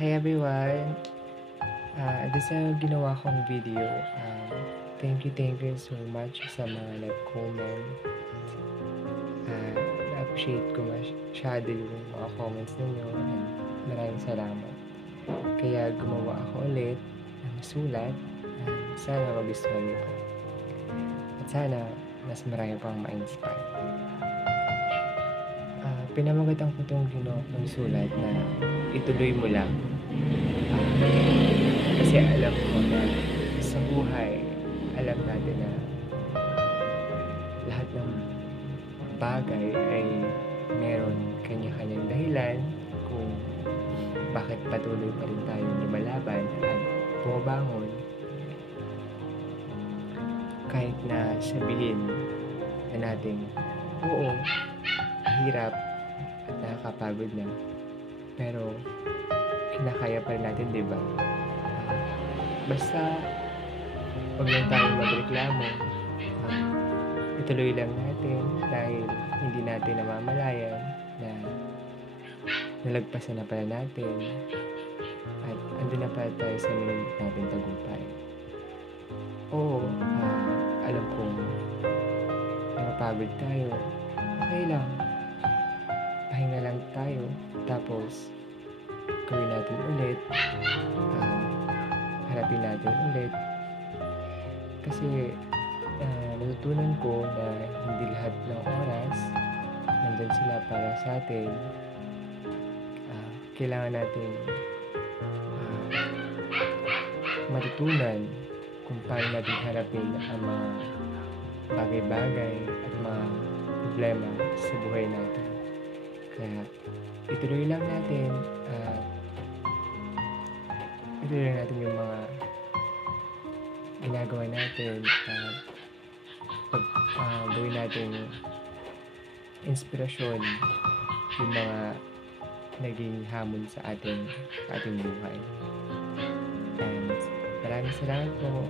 Hi everyone! This na ginawa kong video. Thank you so much sa mga nag-comment. Na-appreciate ko masyado yung mga comments ninyo and maraming salamat. Kaya gumawa ako ulit ng sulat. Sana magustuhan niyo po. At sana mas marami pang ma-inspire. Pinamagatan ko itong ng sulat na ituloy mo lang. Kasi alam ko na sa buhay, alam natin na lahat ng bagay ay meron kanya-kanyang dahilan kung bakit patuloy pa rin tayong lumalaban at bumabangon kahit na sabihin na natin, oo, hirap at nakakapagod na, pero kinakaya pa rin natin, di ba? Basta huwag lang tayong magreklamo. Ituloy lang natin dahil hindi natin namamalayan na nalagpasan na pala natin at andun na pala tayo sa may natin tagumpay. Oo, alam kong napapagod tayo. Okay lang. Pahinga lang tayo. Tapos, gawin natin ulit. Harapin natin ulit. Kasi, natutunan ko na hindi lahat ng oras nandun sila para sa atin. Kailangan natin matutunan kung paano natin harapin ang mga bagay-bagay at mga problema sa buhay natin. Kaya ituloy lang natin yung mga ginagawa natin gawin natin inspirasyon yung mga naging hamon sa ating buhay. And maraming salamat po.